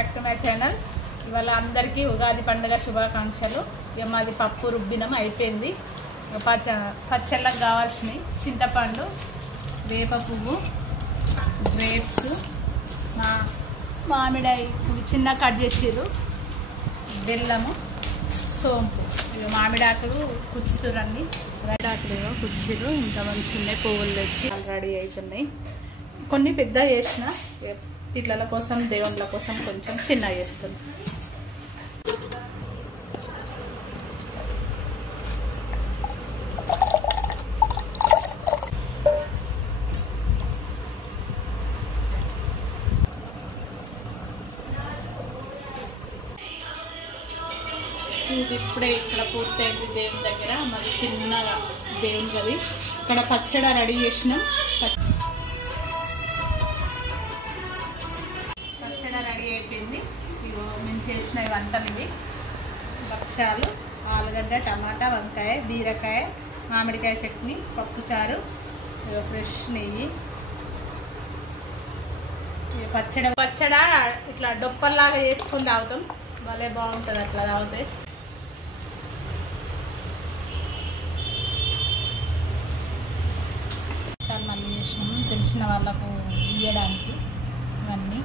Back to my channel. ఇవాళ అందరికీ ఉగాది పండుగ శుభాకాంక్షలు. ఇక మాది పప్పు రుబ్బినం అయిపోయింది. పచ్చళ్ళకు కావాల్సినవి చింతపండు, వేప పువ్వు, గ్రేప్స్, మామిడాయి చిన్న కట్ చేసిర్రు, బెల్లము, సోంపు. ఇక మామిడాకులు కుచ్చుతురన్నీ రెడాకులు కుచ్చిర్రు. ఇంకా మంచి ఉన్నాయి, పువ్వులు తెచ్చి రెడీ అవుతున్నాయి. కొన్ని పెద్ద చేసిన పిల్లల కోసం దేవుళ్ళ కోసం కొంచెం చిన్న చేస్తున్నాం. ఇది ఇప్పుడే ఇక్కడ పూర్తయింది దేవుని దగ్గర. మరి చిన్నగా దేవుని గది ఇక్కడ పచ్చడి రెడీ చేసినాం. పచ్చడి రెడీ అయిపోయింది. ఇగో మేము చేసిన వంటలు ఇవి: భక్షాలు, ఆలుగడ్డ, టమాటా, వంకాయ, బీరకాయ, మామిడికాయ చట్నీ, పప్పుచారు, ఇగో ఫ్రెష్ నెయ్యి. పచ్చడి ఇట్లా డొప్పల్లాగా చేసుకుని తాగుతాం, భలే బాగుంటుంది అట్లా తాగితే. మళ్ళీ చేసినాము తెలిసిన వాళ్ళకు ఇవ్వడానికి. ఇవన్నీ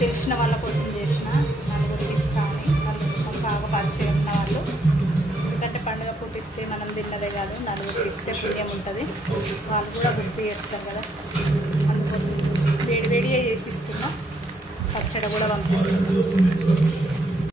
తెలిసిన వాళ్ళ కోసం చేసిన, నలుగురికి ఇస్తామని. నలుగురు బాగా పరిచయం ఉన్న వాళ్ళు, ఎందుకంటే పండుగ పుట్టిస్తే మనం తిన్నదే కాదు, నలుగురికి ఇస్తే పుణ్యం ఉంటుంది. వాళ్ళు కూడా గుర్తు చేస్తారు కదా, అందుకోసం వేడిగా చేసి ఇస్తున్నాం. పచ్చడి కూడా పంపిస్తున్నాం.